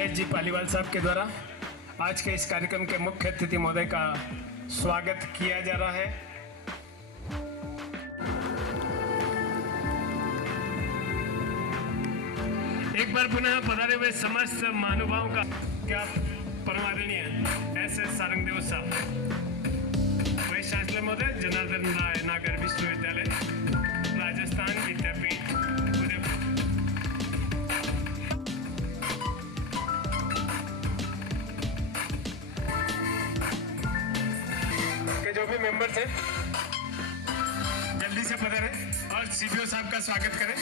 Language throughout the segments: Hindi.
महेश जी पालीवाल साहब के द्वारा आज के इस कार्यक्रम के मुख्य अतिथि महोदय का स्वागत किया जा रहा है। एक बार पुनः पधारे हुए समस्त महानुभावों का क्या परमादरणीय SS सारंगदेव साहब, वाइस चांसलर महोदय, जनार्दन राय नागर विश्वविद्यालय, राजस्थान विद्यापीठ, उदयपुर के जो भी मेंबर्स हैं जल्दी से पधारें और CBO साहब का स्वागत करें।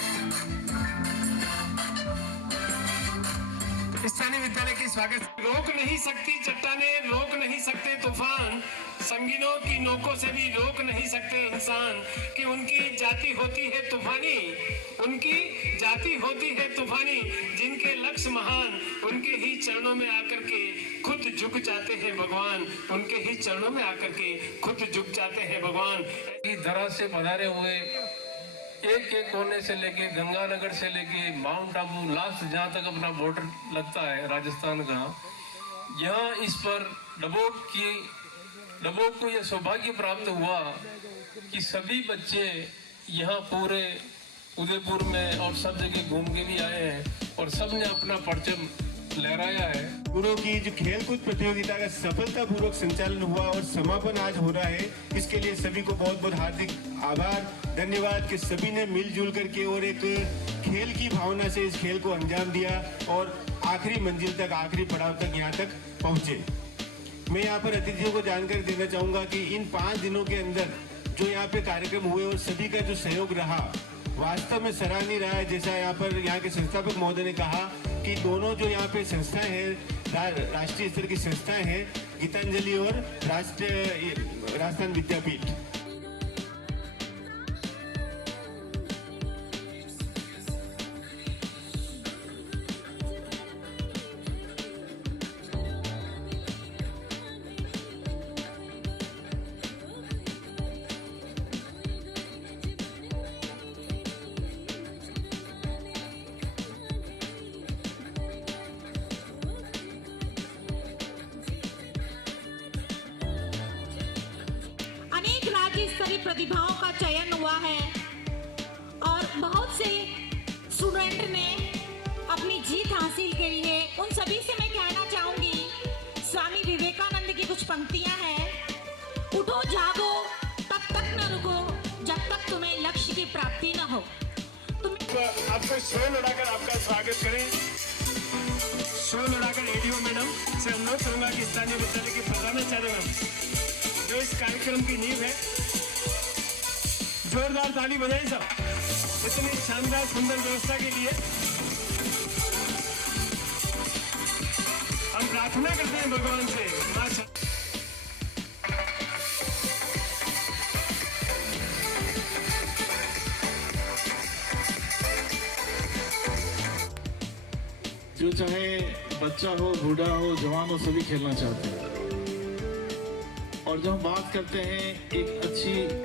स्थानीय विद्यालय की स्वागत। रोक नहीं सकती चट्टानें, रोक नहीं सकते तूफान, संगीनों की नोकों से भी रोक नहीं सकते इंसान, कि उनकी जाति होती है तूफानी, उनकी जाति होती है तूफानी, जिनके लक्ष्य महान, उनके ही चरणों में आकर के खुद झुक जाते हैं भगवान, उनके ही चरणों में आकर के खुद झुक जाते हैं भगवान। धरा से पधारे हुए एक एक कोने से लेके गंगानगर से लेके माउंट आबू लास्ट जहाँ तक अपना बॉर्डर लगता है राजस्थान का, यहाँ इस पर डबोक को यह सौभाग्य प्राप्त हुआ कि सभी बच्चे यहाँ पूरे उदयपुर में और सब जगह घूम के भी आए हैं और सब ने अपना परचम लहराया है। गुरु की जो खेलकूद प्रतियोगिता का सफलतापूर्वक संचालन हुआ और समापन आज हो रहा है, इसके लिए सभी को बहुत बहुत हार्दिक आभार, धन्यवाद कि सभी ने मिलजुल करके और एक खेल की भावना से इस खेल को अंजाम दिया और आखिरी मंजिल तक, आखिरी पड़ाव तक यहाँ तक पहुंचे। मैं यहाँ पर अतिथियों को जानकारी देना चाहूंगा कि इन 5 दिनों के अंदर जो यहाँ पे कार्यक्रम हुए और सभी का जो सहयोग रहा वास्तव में सराहनीय रहा है। जैसा यहाँ के संस्थापक महोदय ने कहा कि दोनों जो यहाँ पे संस्थाएं हैं, राष्ट्रीय स्तर की संस्थाएं हैं, गीतांजलि और राजस्थान विद्यापीठ, स्तरीय प्रतिभाओं का चयन हुआ है और बहुत से स्टूडेंट ने अपनी जीत हासिल करी है। उन सभी से मैं कहना चाहूंगी, स्वामी विवेकानंद की कुछ पंक्तियां हैं, उठो जागो तब तक न रुको जब तक तुम्हें लक्ष्य की प्राप्ति न हो। आपको शोर उड़ाकर आपका स्वागत करें। शोर उड़ाकर ADO मैडम से अनुरोध करूंगा कि स्थानीय विद्यालय के प्रधानाचार्य जो इस कार्यक्रम की नींव है, जोरदार ताली बजाएं सब इतनी शानदार सुंदर व्यवस्था के लिए। हम प्रार्थना करते हैं भगवान से, जो चाहे बच्चा हो, बूढ़ा हो, जवान हो, सभी खेलना चाहते हैं। और जब हम बात करते हैं एक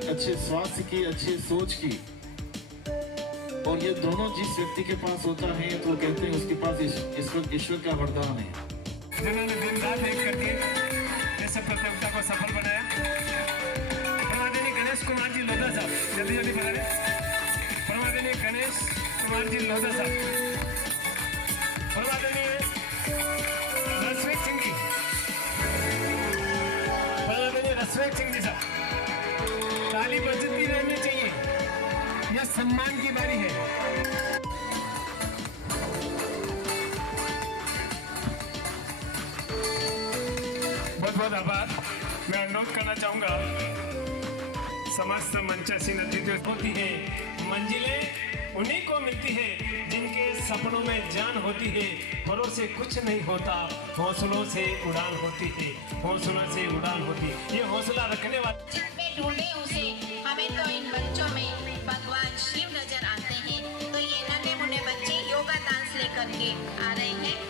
अच्छे स्वास्थ्य की, अच्छी सोच की, और ये दोनों जिस व्यक्ति के पास होता है तो वो कहते हैं उसके पास ईश्वर का वरदान है। जिन्होंने दिन रात एक करके इस प्रतियोगिता को सफल बनाया, परमादरणीय गणेश कुमार जी लोधा साहब, जल्दी जल्दी बता रहे, परमादरणीय गणेश कुमार जी लोधा साहब, परमादरणीय रसवेक सिंह जी, परमादरणीय रसवेक सिंह जी साहब, ताली बजती रहनी चाहिए, यह सम्मान की बारी है। बहुत बहुत आभार। मैं अनुरोध करना चाहूंगा समस्त मंचासीन अतिथियों होती है, मंजिलें उन्हीं को मिलती है जिनके सपनों में जान होती है, फलों से कुछ नहीं होता, हौसलों से उड़ान होती है, हौसलों से उड़ान होती है। ये हौसला रखने वाले जिनमें ढूंढे उसे, हमें तो इन बच्चों में भगवान शिव नजर आते हैं। तो ये नन्हे मुन्ने बच्चे योगा डांस लेकर के आ रहे हैं।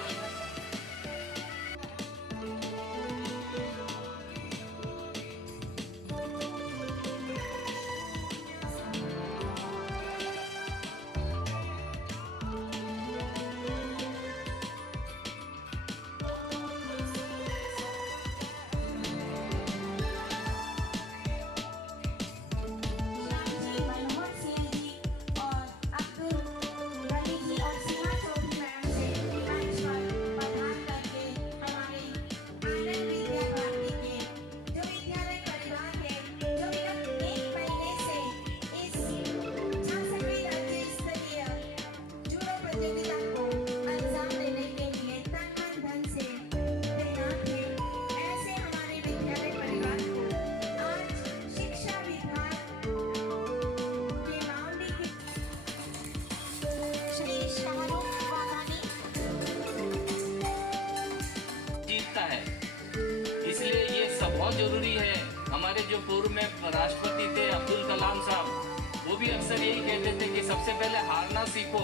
बहुत ज़रूरी है। हमारे जो पूर्व में राष्ट्रपति थे अब्दुल कलाम साहब, वो भी अक्सर यही कहते थे कि सबसे पहले हारना सीखो,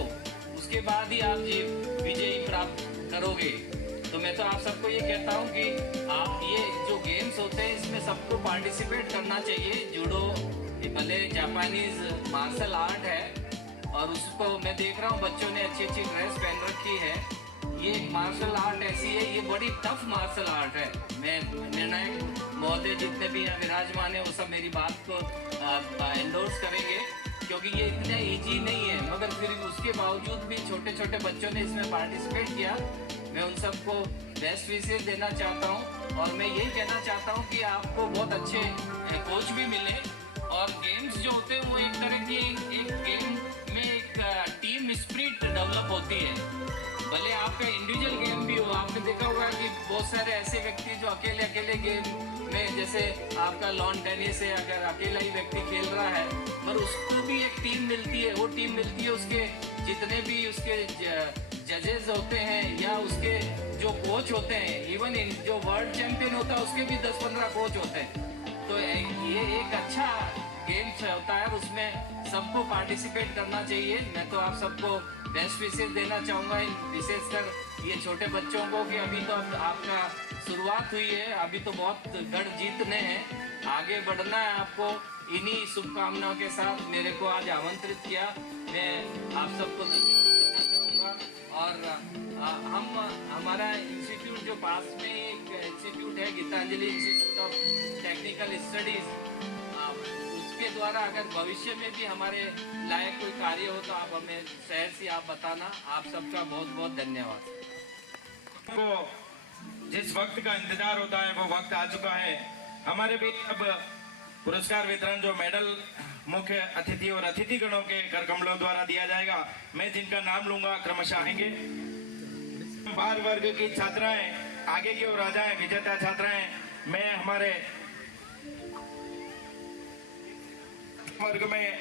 उसके बाद ही आप विजयी प्राप्त करोगे। तो मैं तो आप सबको ये कहता हूँ कि आप ये जो गेम्स होते हैं इसमें सबको पार्टिसिपेट करना चाहिए। जूडो भले जापानीज मार्शल आर्ट है और उसको मैं देख रहा हूँ बच्चों ने अच्छी अच्छी ड्रेस पहन रखी है। ये मार्शल आर्ट ऐसी है, ये बड़ी टफ मार्शल आर्ट है। मैं निर्णायक महोदय जितने भी यहाँ विराजमान है वो सब मेरी बात को एंडोर्स करेंगे, क्योंकि ये इतना इजी नहीं है। मगर फिर उसके बावजूद भी छोटे छोटे बच्चों ने इसमें पार्टिसिपेट किया। मैं उन सबको बेस्ट विशेष देना चाहता हूँ और मैं यही कहना चाहता हूँ कि आपको बहुत अच्छे कोच भी मिले। और गेम्स जो होते हैं वो एक तरह की एक गेम में एक टीम स्पिरिट डेवलप होती है। भले आपका इंडिविजुअल गेम भी हो, आपने देखा होगा कि बहुत सारे ऐसे व्यक्ति जो अकेले अकेले गेम में, जैसे आपका लॉन टेनिस है, अगर अकेला ही व्यक्ति खेल रहा है पर उसको भी एक टीम मिलती है। वो टीम मिलती है उसके जितने भी उसके जजेस होते हैं या उसके जो कोच होते हैं, इवन जो वर्ल्ड चैंपियन होता है उसके भी 10-15 कोच होते हैं। तो ये एक अच्छा गेम्स होता है, उसमें सबको पार्टिसिपेट करना चाहिए। मैं तो आप सबको बेस्ट विशेष देना चाहूँगा, विशेषकर ये छोटे बच्चों को, कि अभी तो आपका शुरुआत हुई है, अभी तो बहुत गढ़ जीतने हैं, आगे बढ़ना है आपको। इन्हीं शुभकामनाओं के साथ मेरे को आज आमंत्रित किया, मैं आप सबको देना चाहूँगा। और हमारा इंस्टीट्यूट जो पास में एक इंस्टीट्यूट है, Gitanjali Institute of Technical Studies, उसके द्वारा अगर भविष्य में भी हमारे लायक कोई कार्य हो तो आप हमें शहर से आप बताना। आप सबका बहुत बहुत धन्यवाद। को जिस वक्त का इंतजार होता है वो वक्त आ चुका है। हमारे भी अब पुरस्कार वितरण जो मेडल मुख्य अतिथि और अतिथि गणों के कर कमलों द्वारा दिया जाएगा। मैं जिनका नाम लूंगा क्रमशः आएंगे। बाल वर्ग की छात्राएं आगे की ओर आ जाएं, विजेता छात्राएं। मैं हमारे वर्ग में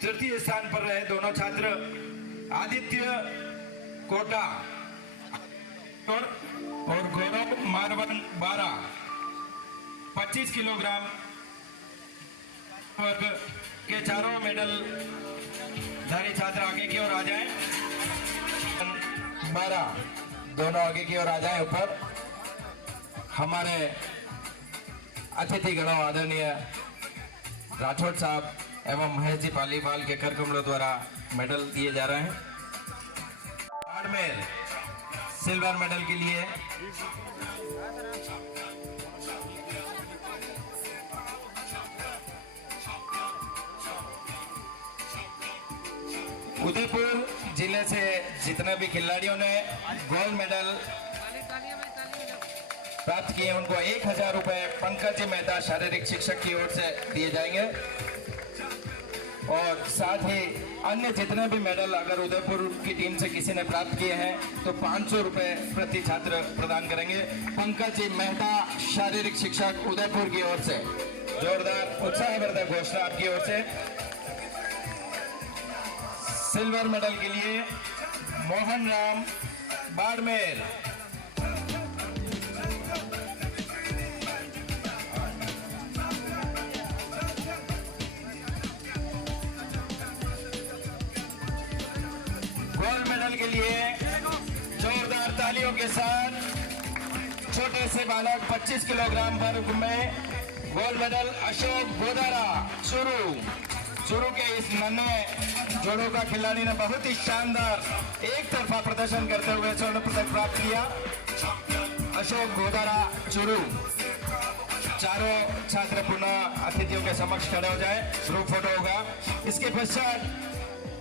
तृतीय स्थान पर रहे दोनों छात्र आदित्य कोटा और गौरव मारवन 25 किलोग्राम वर्ग के चारों मेडल धारी छात्र आगे की ओर आ जाएं। 12 दोनों आगे की ओर आ जाएं ऊपर। हमारे अतिथि गणों आदरणीय राठौड़ साहब एवं महेश जी पालीवाल के कर कमलों द्वारा मेडल दिए जा रहे हैं। बाड़मेर सिल्वर मेडल के लिए उदयपुर जिले से जितने भी खिलाड़ियों ने गोल्ड मेडल प्राप्त किए उनको 1000 रुपए पंकज मेहता शारीरिक शिक्षक की ओर से दिए जाएंगे। और साथ ही अन्य जितने भी मेडल अगर उदयपुर की टीम से किसी ने प्राप्त किए हैं तो 500 रुपए प्रति छात्र प्रदान करेंगे। पंकज मेहता शारीरिक शिक्षक उदयपुर की ओर से जोरदार उत्साहवर्धक घोषणा आपकी ओर से। सिल्वर मेडल के लिए मोहन राम बाड़मेर। गोल्ड मेडल के लिए जोरदार तालियों के साथ छोटे से बालक 25 किलोग्राम वर्ग में गोल्ड मेडल अशोक गोदारा चुरू के इस नन्हे जोड़ों का खिलाड़ी ने बहुत ही शानदार एक तरफा प्रदर्शन करते हुए स्वर्ण पदक प्राप्त किया। अशोक गोदारा चुरू। चारों छात्र पुनः अतिथियों के समक्ष खड़े हो जाए, ग्रुप फोटो होगा। इसके पश्चात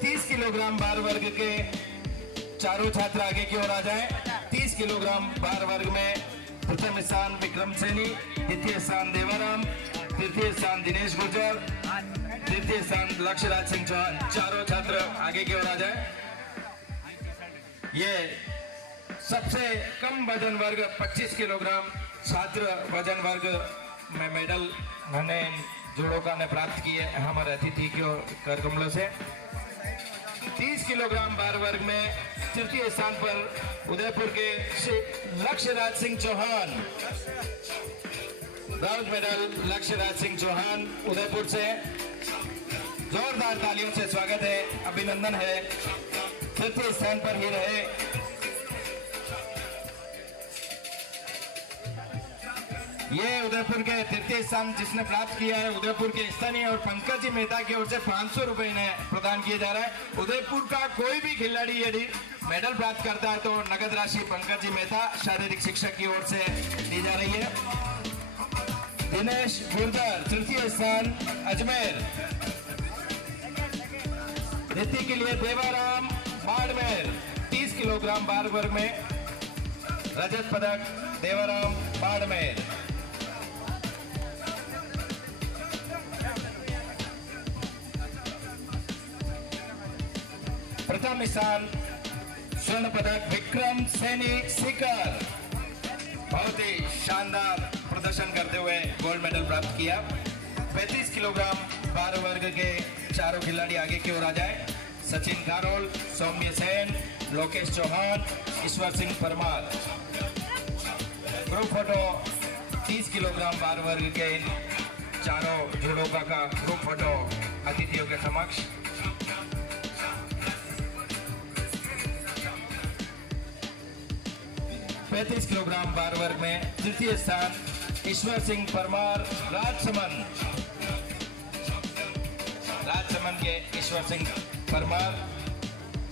30 किलोग्राम भार वर्ग के चारों छात्र आगे की ओर आ जाएं। 30 किलोग्राम भार वर्ग में प्रथम स्थान विक्रम सैनी, द्वितीय स्थान देवाराम, तृतीय स्थान दिनेश गुर्जर, तृतीय स्थान लक्ष्यराज सिंह चौहान। चारों छात्र आगे की ओर आ जाएं। ये सबसे कम वजन वर्ग 25 किलोग्राम छात्र वजन वर्ग में मेडल मैंने जोड़ों का ने प्राप्त किए हमारे अतिथि के कर कमलों से। 30 किलोग्राम भार वर्ग में तृतीय स्थान पर उदयपुर के लक्ष्यराज सिंह चौहान। ब्रॉन्ज मेडल लक्ष्यराज सिंह चौहान उदयपुर से। जोरदार तालियों से स्वागत है, अभिनंदन है। तृतीय स्थान पर ही रहे। ये उदयपुर के तृतीय स्थान जिसने प्राप्त किया है उदयपुर के स्थानीय और पंकज जी मेहता की ओर से 500 रुपए इन्हें प्रदान किया जा रहा है। उदयपुर का कोई भी खिलाड़ी यदि मेडल प्राप्त करता है तो नगद राशि पंकज जी मेहता शारीरिक शिक्षक की ओर से दी जा रही है। दिनेश गुर्जर तृतीय स्थान अजमेर। नीति के लिए देवाराम बाड़मेर 30 किलोग्राम बार वर्ग में रजत पदक देवाराम बाड़मेर। प्रथम स्थान स्वर्ण पदक विक्रम सैनी सीकर। बहुत ही शानदार प्रदर्शन करते हुए गोल्ड मेडल प्राप्त किया। 35 किलोग्राम बार वर्ग के चारों खिलाड़ी आगे की ओर आ जाए। Sachin Karol, Saumya Sen, Lokesh Chauhan, Ishwar Singh Parmar. Group photo 30 kilogram बार वर्ग के इन चारों जुड़ों का ग्रुप फोटो अतिथियों के समक्ष। पैंतीस किलोग्राम बार वर्ग में तृतीय स्थान ईश्वर सिंह परमार राजसमंद। राजसमंद के ईश्वर सिंह परमार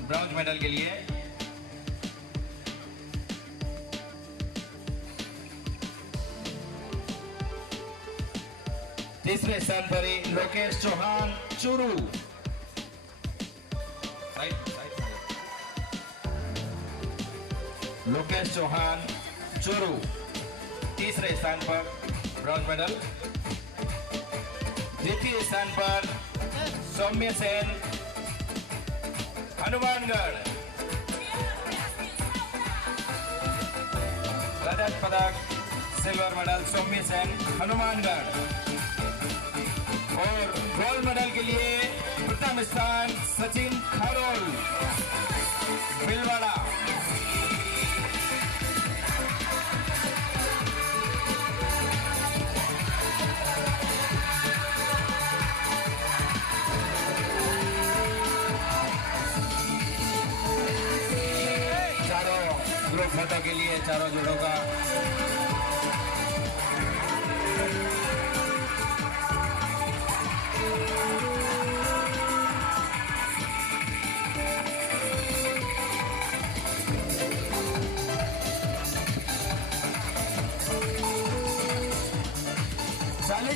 ब्रॉन्ज मेडल के लिए। तीसरे स्थान पर ही लोकेश चौहान चूरू। लोकेश चौहान चूरू तीसरे स्थान पर ब्रॉन्ज मेडल। द्वितीय स्थान पर सौम्य सेन हनुमानगढ़। रजत पदक सिल्वर मेडल सौम्य सेन हनुमानगढ़। और गोल्ड मेडल के लिए प्रथम स्थान सचिन खारोल भीलवाड़ा। ग्रुप फोटो के लिए चारों जोड़ों का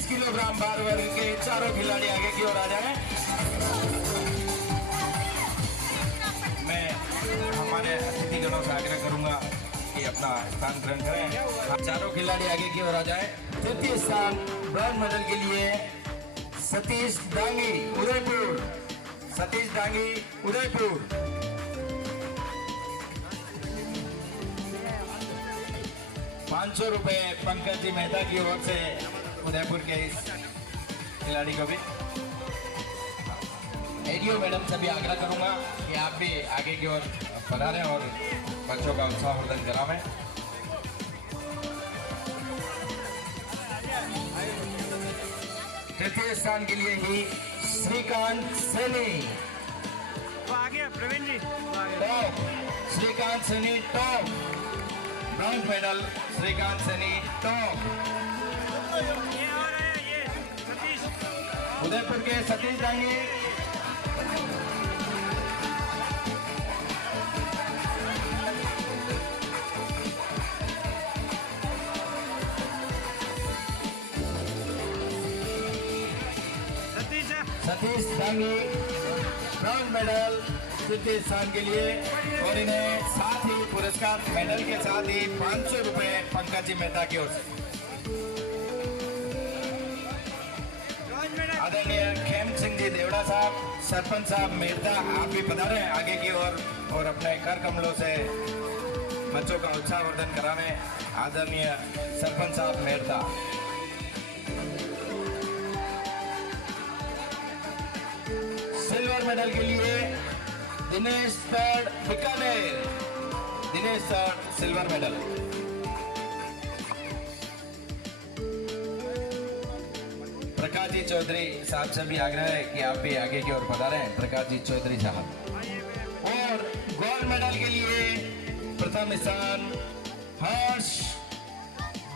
किलोग्राम बार वर्ग के चारों खिलाड़ी आगे की ओर आ जाएं। मैं हमारे अतिथिगणों से आग्रह करूंगा कि अपना स्थान ग्रहण करें। चारों खिलाड़ी आगे की ओर आ जाएं। तृतीय स्थान ब्रॉन्ज मेडल के लिए सतीश डांगी उदयपुर। सतीश डांगी उदयपुर। ₹500 पंकज जी मेहता की ओर से उदयपुर के इस खिलाड़ी को भी। एडीओ मैडम से भी आग्रह करूंगा कि आप भी आगे की ओर पधारें और बच्चों का उत्साहवर्धन करावें। तृतीय स्थान के लिए ही Shrikant Saini top. Shrikant Saini top. Bronze medal Shrikant Saini top. Udaipur के सतीश डांगी। सतीश डांगी ब्रॉन्ज मेडल तृतीय स्थान के लिए। और इन्हें साथ ही पुरस्कार मेडल के साथ ही ₹500 पंकज जी मेहता की ओर से। आदरणीय खेम सिंह जी देवड़ा साहब, सरपंच साहब मेहता, आप भी पधारे आगे की ओर और अपने कर कमलों से बच्चों का उत्साहवर्धन करावें। आदरणीय सरपंच साहब मेहता। सिल्वर मेडल के लिए Dinesh third Bikaner. Dinesh third silver medal. जी चौधरी साहब से भी आग्रह है कि आप भी आगे की ओर पधारें। प्रकाश जी चौधरी साहब। और गोल्ड मेडल के लिए प्रथम स्थान हर्ष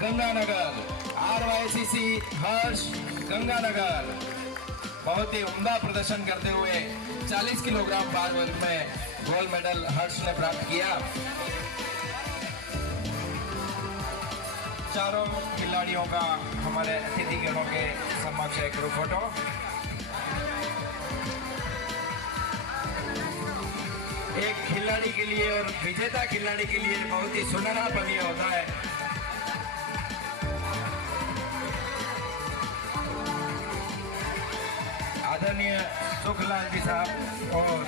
गंगानगर, RYCC हर्ष गंगानगर। बहुत ही उम्दा प्रदर्शन करते हुए 40 किलोग्राम भार वर्ग में गोल्ड मेडल हर्ष ने प्राप्त किया। चारों खिलाड़ियों का हमारे अतिथिगणों के समक्ष एक ग्रुप फोटो। एक खिलाड़ी के लिए और विजेता खिलाड़ी के लिए बहुत ही सुनहरा पल यह होता है। आदरणीय सुखलाल जी साहब और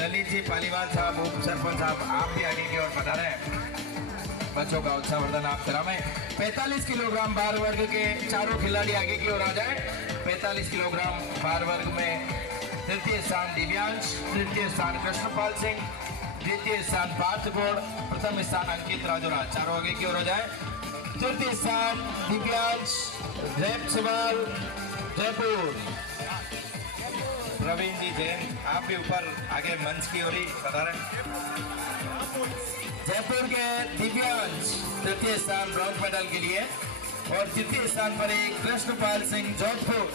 ललित जी पालीवाल साहब, उप सरपंच साहब, आप भी आगे की ओर पधारें। बच्चों का उत्साहवर्धन आप कराएं। 45 किलोग्राम भार वर्ग के चारों खिलाड़ी आगे की ओर आ जाएं। 45 किलोग्राम भार वर्ग में तृतीय स्थान दिव्यांश, तृतीय स्थान कृष्णपाल सिंह, द्वितीय स्थान पार्थ गौड़, प्रथम स्थान अंकित राजोरा। चारों आगे की ओर हो जाए। तृतीय स्थान दिव्यांश जयसवाल जयपुर। प्रवीण जी जैन, आप भी ऊपर आगे मंच की ओर ही पधारें। जयपुर के दिव्यांश तृतीय स्थान ब्रॉन्ज मेडल के लिए और तृतीय स्थान पर एक कृष्णपाल सिंह जोधपुर।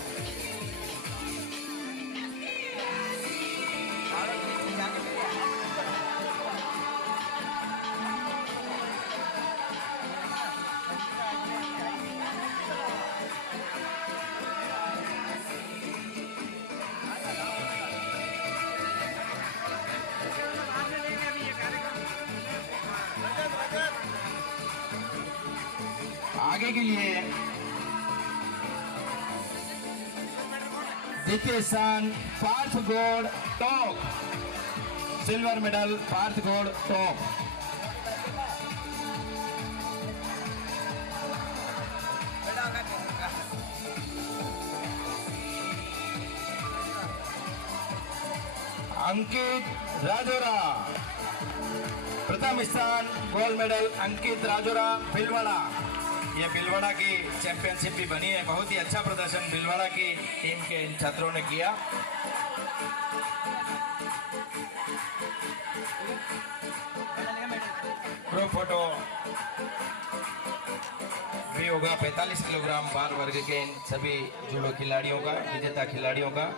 आगे के लिए द्वितीय स्थान पार्थ गौड़ टोक, सिल्वर मेडल पार्थ गौड़ टोक। अंकित राजोरा, प्रथम स्थान गोल्ड मेडल अंकित राजोरा भिलवाड़ा। ये भिलवाड़ा की चैंपियनशिप भी बनी है। बहुत ही अच्छा प्रदर्शन भिलवाड़ा की टीम के इन छात्रों ने किया। ग्रुप फोटो भी होगा 45 किलोग्राम भार वर्ग के इन सभी जूडो खिलाड़ियों का, विजेता खिलाड़ियों का।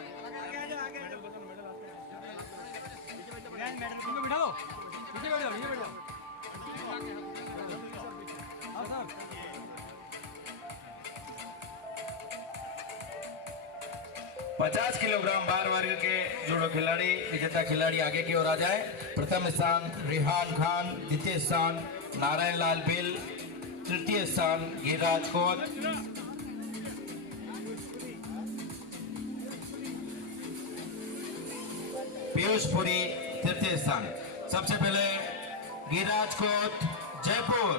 पचास किलोग्राम भार वर्ग के जूडो खिलाड़ी, विजेता खिलाड़ी आगे की ओर आ जाए। प्रथम स्थान रिहान खान, द्वितीय स्थान नारायण लाल बिल, तृतीय स्थान गिरिराज कोत। पीयूष पुरी तृतीय स्थान। सबसे पहले गिरिराज कोत जयपुर,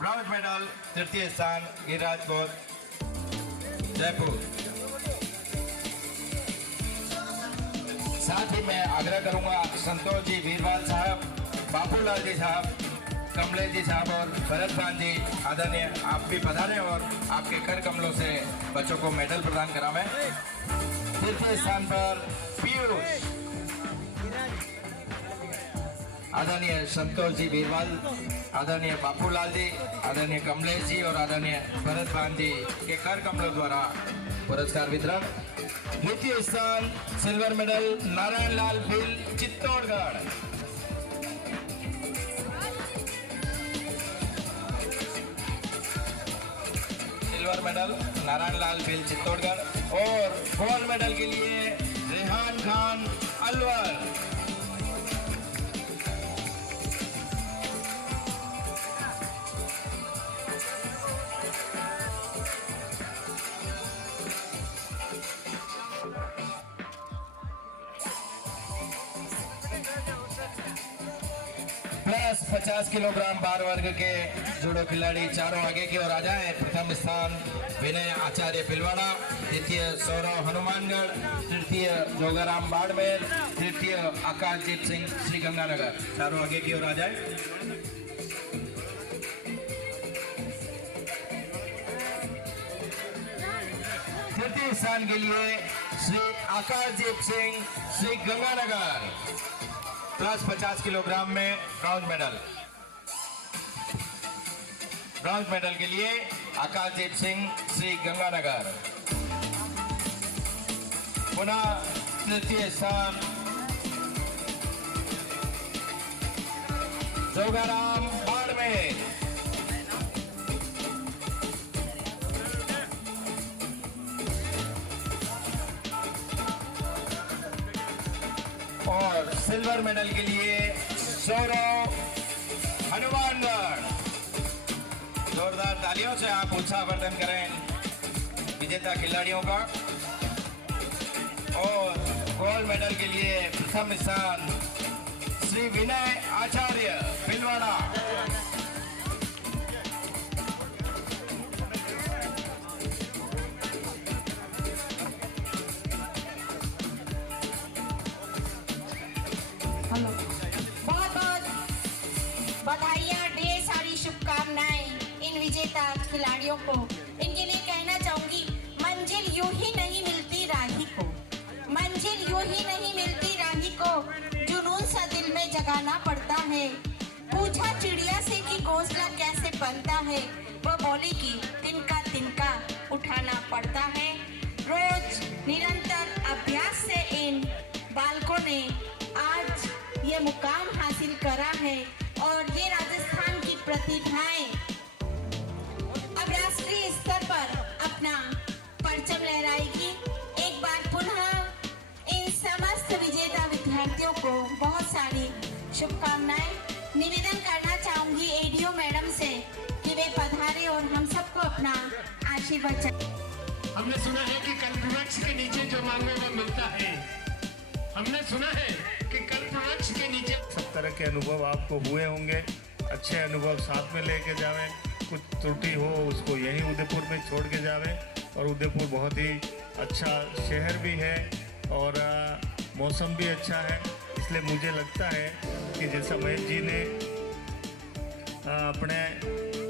ब्रॉन्ज मेडल तृतीय स्थान गिरिराज कोत जयपुर। साथ ही मैं आग्रह करूंगा संतोष जी वीरवाल साहब, बापूलाल जी साहब, कमलेश जी साहब और भरत खान जी आदरणीय, आप भी पधारें और आपके कर कमलों से बच्चों को मेडल प्रदान करावें। तृतीय स्थान पर पीयूष, आदरणीय संतोष जी वीरवाल, आदरणीय बापूलाल जी, आदरणीय कमलेश जी और आदरणीय भरत खान जी के कर कमलों द्वारा पुरस्कार वितरण। द्वितीय स्थान silver medal Narayan Lal Bhil Chittorgarh. Silver medal Narayan Lal Bhil Chittorgarh और गोल्ड मेडल के लिए रेहान खान अलवर। प्लस 50 किलोग्राम भार वर्ग के जूडो खिलाड़ी चारों आगे की ओर आ जाएं। प्रथम स्थान विनय आचार्य भिलवाड़ा, द्वितीय सौरव हनुमानगढ़, तृतीय जोगाराम बाड़मेर, तृतीय आकाशदीप सिंह श्रीगंगानगर। चारों आगे की ओर आ जाएं। दूसरे स्थान के लिए श्री आकाशदीप सिंह, श्री गंगानगर, प्लस 50 किलोग्राम में ब्रॉन्ज मेडल। ब्रॉन्ज मेडल के लिए आकाशदीप सिंह, श्री गंगानगर। पुनः तृतीय स्थान जोगाराम बाड़मेर। और सिल्वर मेडल के लिए सौरव हनुमानगढ़। जोरदार तालियों से आप उत्साहवर्धन करें विजेता खिलाड़ियों का। और गोल्ड मेडल के लिए प्रथम स्थान श्री विनय आचार्य, भिलवाड़ा। बहुत बहुत बधाइयाँ, ढेर सारी शुभकामनाएं इन विजेता खिलाड़ियों को। इनके लिए कहना चाहूंगी, मंजिल यूं ही नहीं मिलती राही को, मंजिल यूं ही नहीं मिलती राही को, जुनून सा दिल में जगाना पड़ता है। पूछा चिड़िया से कि घोंसला कैसे बनता है, वो बोली कि तिनका तिनका उठाना पड़ता है। रोज निरंतर अभ्यास से इन बालकों ने आज ये मुकाम हासिल करा है और ये राजस्थान की प्रतिभाएं अब राष्ट्रीय स्तर पर अपना परचम लहराएगी। एक बार पुनः इन समस्त विजेता विद्यार्थियों को बहुत सारी शुभकामनाएं। निवेदन करना चाहूंगी एडीओ मैडम से कि वे पधारे और हम सबको अपना आशीर्वाद चाहें। हमने सुना है कि कल्पवृक्ष के नीचे जो मांगो वो मिलता है। हमने सुना है कि कल्पवृक्ष के नीचे सब तरह के अनुभव आपको हुए होंगे। अच्छे अनुभव साथ में लेके जावें, कुछ त्रुटि हो उसको यहीं उदयपुर में छोड़ के जावें। और उदयपुर बहुत ही अच्छा शहर भी है और मौसम भी अच्छा है, इसलिए मुझे लगता है कि जैसा महेश जी ने अपने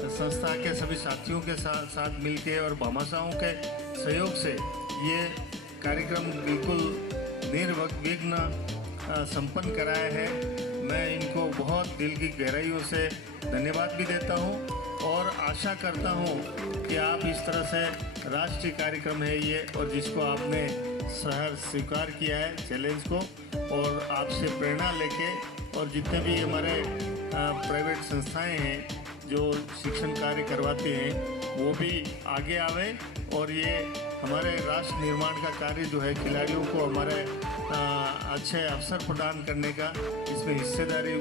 संस्था के सभी साथियों के साथ मिलके और भामाशाहों के सहयोग से ये कार्यक्रम बिल्कुल निर्विघ्न संपन्न कराया है। मैं इनको बहुत दिल की गहराइयों से धन्यवाद भी देता हूँ और आशा करता हूँ कि आप इस तरह से राष्ट्रीय कार्यक्रम है ये, और जिसको आपने शहर स्वीकार किया है चैलेंज को, और आपसे प्रेरणा लेके और जितने भी हमारे प्राइवेट संस्थाएं हैं जो शिक्षण कार्य करवाते हैं वो भी आगे आवे और ये हमारे राष्ट्र निर्माण का कार्य जो है खिलाड़ियों को हमारे अच्छे अवसर प्रदान करने का इसमें हिस्सेदारी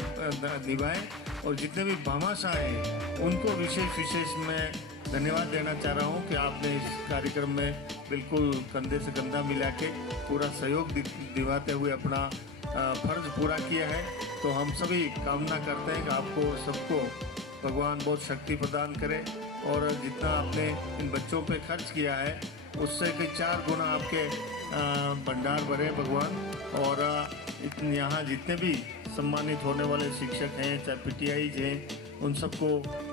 निभाएं। और जितने भी भामाशाह हैं उनको विशेष मैं धन्यवाद देना चाह रहा हूं कि आपने इस कार्यक्रम में बिल्कुल कंधे से कंधा मिला के पूरा सहयोग दिवाते हुए अपना फर्ज पूरा किया है। तो हम सभी कामना करते हैं कि आपको सबको भगवान बहुत शक्ति प्रदान करे और जितना आपने इन बच्चों पे खर्च किया है उससे कई 4 गुना आपके भंडार भरे भगवान। और यहाँ जितने भी सम्मानित होने वाले शिक्षक हैं चाहे पीटीआई हैं उन सबको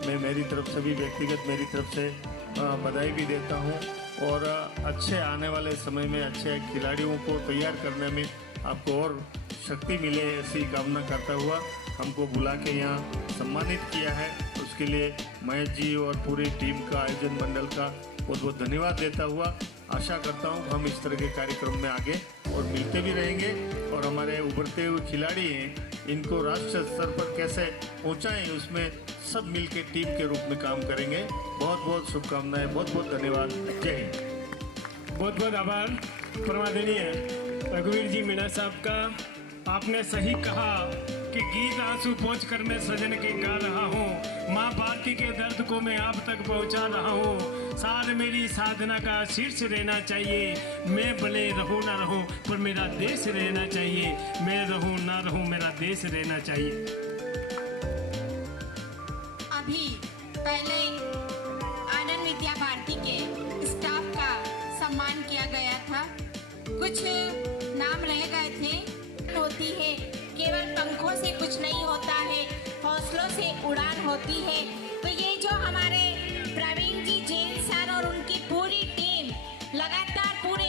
मैं मेरी तरफ से भी व्यक्तिगत मेरी तरफ से बधाई भी देता हूँ। और अच्छे आने वाले समय में अच्छे खिलाड़ियों को तैयार करने में आपको और शक्ति मिले ऐसी कामना करता हुआ हमको बुला के यहाँ सम्मानित किया है, उसके लिए महेश जी और पूरी टीम का आयोजन मंडल का बहुत बहुत धन्यवाद देता हुआ आशा करता हूँ हम इस तरह के कार्यक्रम में आगे और मिलते भी रहेंगे और हमारे उभरते हुए खिलाड़ी हैं इनको राष्ट्रीय स्तर पर कैसे पहुँचाएँ उसमें सब मिलके टीम के रूप में काम करेंगे। बहुत बहुत शुभकामनाएं, बहुत बहुत धन्यवाद। जय हिंद। बहुत बहुत आभार परमादरणीय रघुवीर जी मीणा साहब का। आपने सही कहा कि गीत आंसू पहुँच कर मैं सजन के गा रहा हूँ, माँ भारती के दर्द को मैं आप तक पहुँचा रहा हूँ। सार मेरी साधना का शीर्ष रहना चाहिए, मैं भले रहूँ ना रहूँ पर मेरा देश रहना चाहिए, मैं रहूँ ना रहूँ मेरा देश रहना चाहिए। अभी पहले आनंद विद्या भारती के स्टाफ का सम्मान किया गया था, कुछ नाम रह गए थे। होती है केवल पंखों से कुछ नहीं होता है, हौसलों से उड़ान होती है। तो ये जो हमारे प्रवीण जी जैन सर और उनकी पूरी टीम लगातार पूरे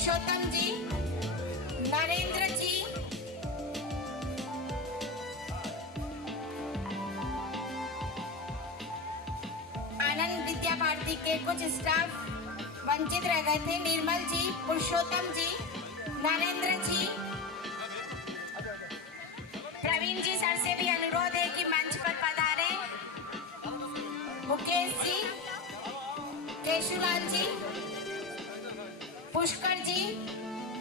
पुरुषोत्तम जी, नरेंद्र जी, आनंद विद्या भारती के कुछ स्टाफ वंचित रह गए थे। निर्मल जी, पुरुषोत्तम जी, नरेंद्र जी, प्रवीण जी सर से भी अनुरोध है कि मंच पर पधारें। मुकेश जी, केशुलाल जी, पुष्कर जी,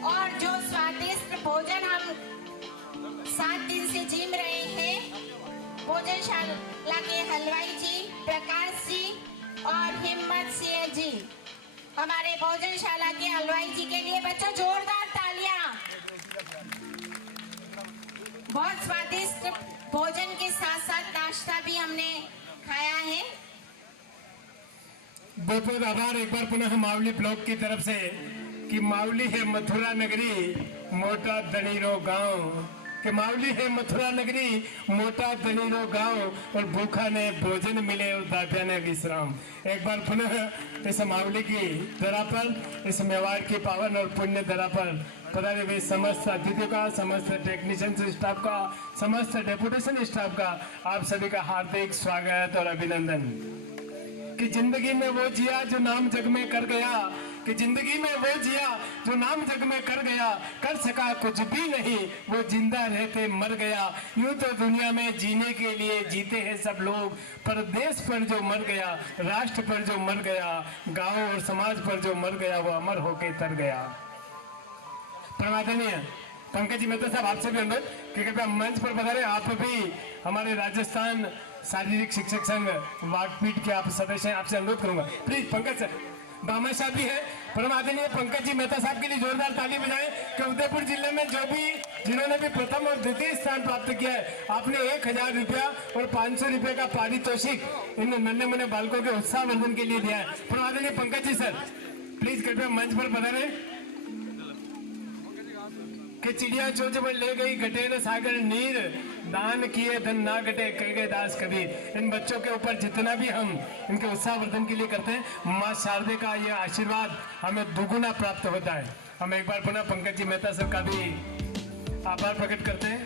और जो स्वादिष्ट भोजन हम 7 दिन से जीम रहे हैं, भोजनशाला के हलवाई जी, प्रकाश जी और हिम्मत सिंह जी, हमारे भोजनशाला के हलवाई जी के लिए बच्चों जोरदार तालियां। बहुत स्वादिष्ट भोजन के साथ साथ नाश्ता भी हमने खाया है। बहुत बहुत आभार एक बार पुनः मावली ब्लॉक की तरफ से कि मावली है मथुरा नगरी मोटा दनीरो गांव, कि मावली है मथुरा नगरी मोटा दनीरो गांव, और भूखा ने भोजन मिले और दापिया ने विश्राम। एक बार पुनः इस मावली की धरा पर, इस मेवाड़ की पावन और पुण्य धरा पर पधारे हुए समस्त अतिथियों का, समस्त टेक्नीशियन स्टाफ का, समस्त डेपुटेशन स्टाफ का आप सभी का हार्दिक स्वागत और अभिनंदन। कि जिंदगी में वो जिया जो नाम जग में कर गया, कि जिंदगी में वो जिया जो नाम जग में कर गया, कर सका कुछ भी नहीं वो जिंदा रहते मर गया। यूं तो दुनिया में जीने के लिए जीते हैं सब लोग, पर देश पर जो मर गया, राष्ट्र पर जो मर गया, गांव और समाज पर जो मर गया, वो अमर होके तर गया। परमादरणीय पंकज जी मेहता साहब, आपसे भी अनुरोध कि कृपया मंच पर पधारे। आप भी हमारे राजस्थान शारीरिक शिक्षक संघ वाकपीठ के आप सदस्य हैं, आपसे अनुरोध करूंगा प्लीज पंकज सर। बामा साहब भी है, परमादरणीय पंकज जी मेहता साहब के लिए जोरदार ताली बजाएं कि उदयपुर जिले में जिन्होंने भी प्रथम और द्वितीय स्थान प्राप्त किया है, आपने 1000 रुपया और 500 रुपये का पारितोषिक इन नन्हे मुन्ने बालकों के उत्साहवर्धन के लिए दिया है। परमादरणीय पंकज जी सर प्लीज कृपया मंच पर पधारें। कि चिड़िया चोंच पर ले गई गटेर सागर नीर, दान किए धन ना घटे कह गए दास कबीर। इन बच्चों के ऊपर जितना भी हम इनके उत्साहवर्धन के लिए करते हैं, माँ शारदे का यह आशीर्वाद हमें दुगुना प्राप्त होता है। हम एक बार पुनः पंकज जी मेहता सर का भी आभार प्रकट करते हैं।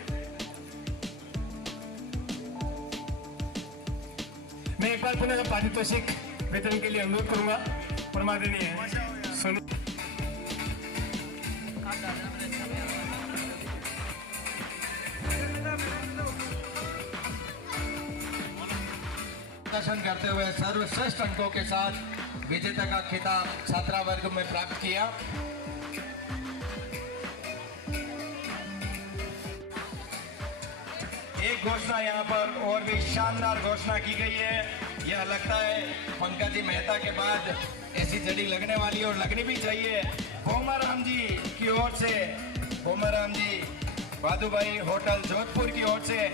मैं एक बार पुनः पारितोषिक वितरण के लिए अनुरोध करूंगा। परमादरणीय प्रदर्शन करते हुए सर्वश्रेष्ठ अंकों के साथ विजेता का खिताब छात्रा वर्ग में प्राप्त किया। एक घोषणा यहाँ पर और भी शानदार घोषणा की गई है। यह लगता है पंकज जी मेहता के बाद ऐसी जड़ी लगने वाली और लगनी भी चाहिए। भोमाराम जी की ओर से, भोमाराम जी भादुभाई होटल जोधपुर की ओर से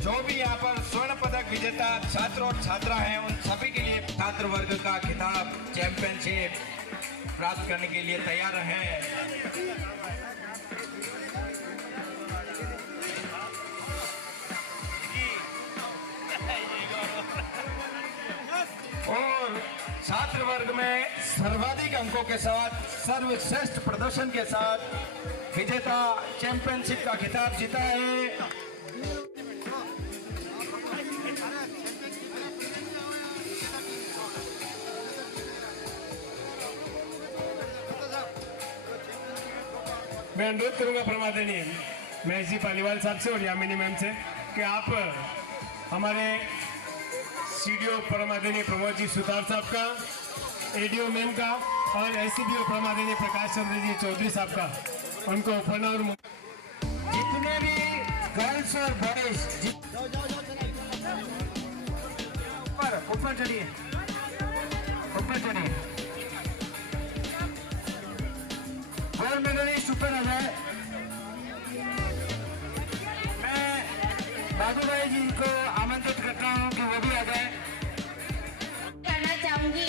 जो भी यहाँ पर स्वर्ण पदक विजेता छात्र और छात्रा हैं, उन सभी के लिए छात्र वर्ग का खिताब चैंपियनशिप प्राप्त करने के लिए तैयार हैं। और छात्र वर्ग में सर्वाधिक अंकों के साथ, सर्वश्रेष्ठ प्रदर्शन के साथ विजेता चैंपियनशिप का खिताब जीता है। मैं अनुरोध करूंगा परमादरणीय महेश जी पालीवाल साहब से और यामिनी मैम से कि आप हमारे सीडीओ परमादरणीय प्रमोद जी सुतार साहब का, एडीओ मैम का और एसीडीओ परमादरणीय प्रकाश चंद्र जी चौधरी साहब का, उनको उपहार और जितने भी गर्ल्स और बॉयज ऊपर चढ़िए, ऊपर चढ़िए, गोल्ड मेडलिस्ट ऊपर आ जाए। मैं बाबू भाई जी को आमंत्रित करता हूँ कि वो भी आ जाए। करना चाहूंगी,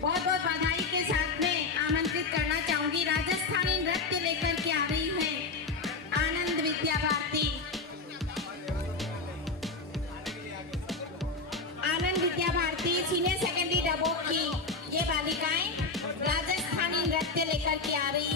बहुत बहुत बधाई के साथ में आमंत्रित करना चाहूंगी। राजस्थानी नृत्य लेकर के आ रही है आनंद विद्या भारती। आनंद विद्या भारती सीनियर सेकेंडरी डबोक की ये बालिकाएं राजस्थानी नृत्य लेकर के आ रही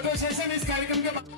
फोटो सेशन इस कार्यक्रम के बाद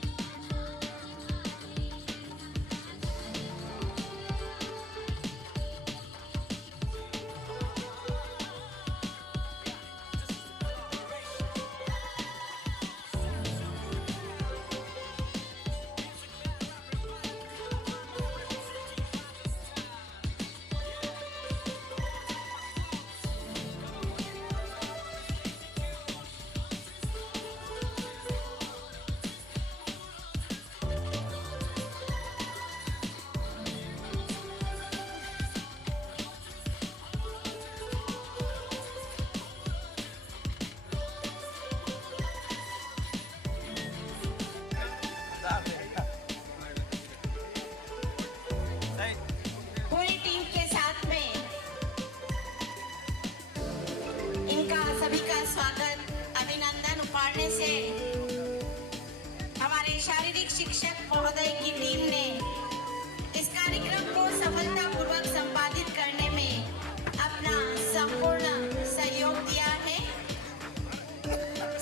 पूरी टीम के साथ में इनका सभी का स्वागत अभिनंदन उपाड़ने से हमारे शारीरिक शिक्षक महोदय की टीम ने इस कार्यक्रम को सफलतापूर्वक संपादित करने में अपना संपूर्ण सहयोग दिया है।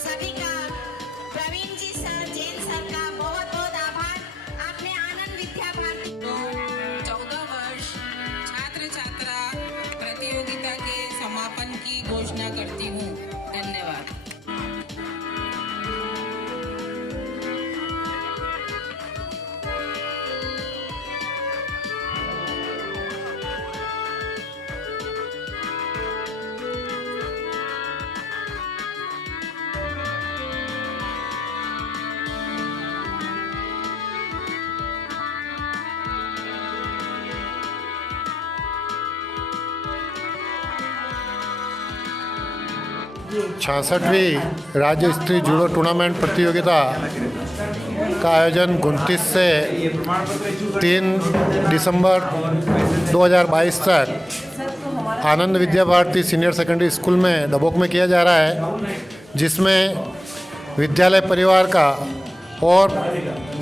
सभी का प्रवीण जी सर, जैन सर का बहुत बहुत आभार। आपने आनंद विद्या भारती 14 वर्ष छात्र छात्रा प्रतियोगिता के समापन की घोषणा करती हूँ। धन्यवाद। छियासठवीं राज्य स्तरीय जूडो टूर्नामेंट प्रतियोगिता का आयोजन 29 से 3 दिसंबर 2022 तक आनंद Vidya Bharati senior secondary school में दबोक में किया जा रहा है, जिसमें विद्यालय परिवार का और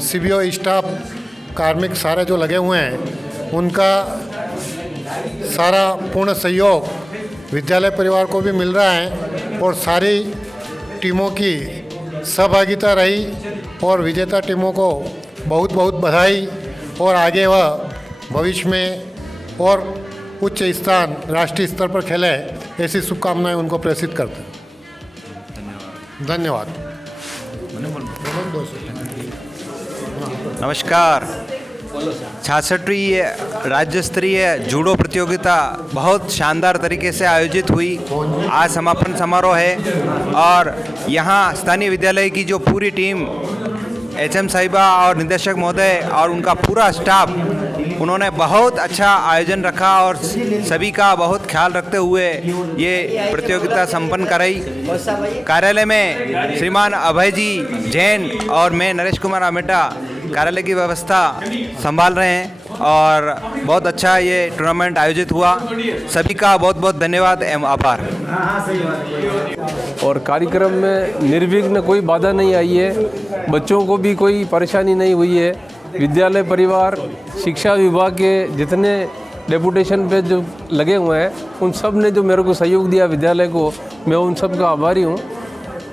सीबीओ स्टाफ कार्मिक सारे जो लगे हुए हैं उनका सारा पूर्ण सहयोग विद्यालय परिवार को भी मिल रहा है और सारी टीमों की सहभागिता रही और विजेता टीमों को बहुत बहुत बधाई और आगे वह भविष्य में और उच्च स्थान राष्ट्रीय स्तर पर खेले ऐसी शुभकामनाएं उनको प्रेषित करते हैं। धन्यवाद। नमस्कार। 66वीं राज्य स्तरीय जूडो प्रतियोगिता बहुत शानदार तरीके से आयोजित हुई। आज समापन समारोह है और यहाँ स्थानीय विद्यालय की जो पूरी टीम एचएम साहिबा और निदेशक महोदय और उनका पूरा स्टाफ, उन्होंने बहुत अच्छा आयोजन रखा और सभी का बहुत ख्याल रखते हुए ये प्रतियोगिता संपन्न कराई। कार्यालय में श्रीमान अभय जी जैन और मैं नरेश कुमार आमेटा कार्यालय की व्यवस्था संभाल रहे हैं और बहुत अच्छा ये टूर्नामेंट आयोजित हुआ। सभी का बहुत बहुत धन्यवाद एवं आभार। और कार्यक्रम में निर्विघ्न कोई बाधा नहीं आई है, बच्चों को भी कोई परेशानी नहीं हुई है। विद्यालय परिवार, शिक्षा विभाग के जितने डेपुटेशन पे जो लगे हुए हैं उन सब ने जो मेरे को सहयोग दिया विद्यालय को, मैं उन सब का आभारी हूँ।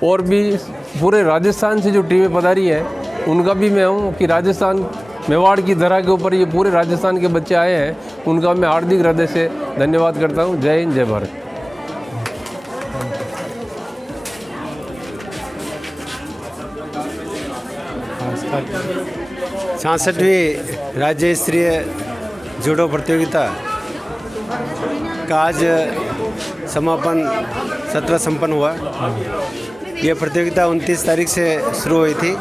और भी पूरे राजस्थान से जो टीमें पधारी हैं उनका भी मैं हूँ कि राजस्थान मेवाड़ की धरा के ऊपर ये पूरे राजस्थान के बच्चे आए हैं, उनका मैं हार्दिक हृदय से धन्यवाद करता हूँ। जय हिंद, जय भारत। 66वीं राज्य स्तरीय जूडो प्रतियोगिता का आज समापन सत्र संपन्न हुआ। यह प्रतियोगिता 29 तारीख से शुरू हुई थी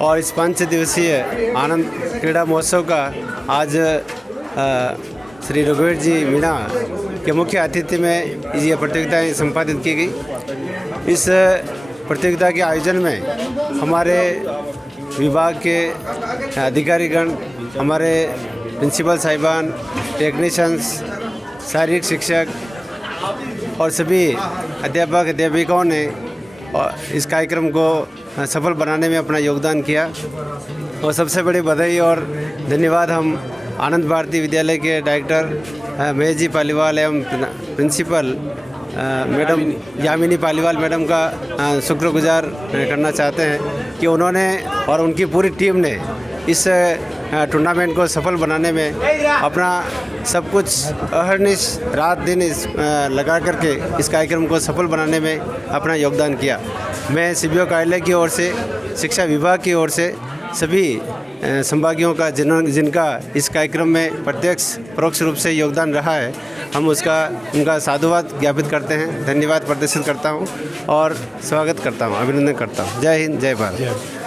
और इस 5 दिवसीय आनंद क्रीड़ा महोत्सव का आज श्री रघुवीर जी मीणा के मुख्य अतिथि में ये प्रतियोगिताएं संपादित की गई। इस प्रतियोगिता के आयोजन में हमारे विभाग के अधिकारीगण, हमारे प्रिंसिपल साहिबान, टेक्नीशियंस, शारीरिक शिक्षक और सभी अध्यापक अध्यापिकाओं ने इस कार्यक्रम को सफल बनाने में अपना योगदान किया। और सबसे बड़ी बधाई और धन्यवाद हम आनंद भारती विद्यालय के डायरेक्टर महेश जी पालीवाल एवं principal madam Yamini Paliwal madam का शुक्रगुजार करना चाहते हैं कि उन्होंने और उनकी पूरी टीम ने इस टूर्नामेंट को सफल बनाने में अपना सब कुछ अहर्निश रात दिन लगा करके इस कार्यक्रम को सफल बनाने में अपना योगदान किया। मैं सीबीओ कार्यालय की ओर से, शिक्षा विभाग की ओर से सभी संभागियों का जिनका इस कार्यक्रम में प्रत्यक्ष परोक्ष रूप से योगदान रहा है, हम उनका साधुवाद ज्ञापित करते हैं, धन्यवाद प्रदर्शित करता हूं और स्वागत करता हूं, अभिनंदन करता हूं। जय हिंद, जय भारत।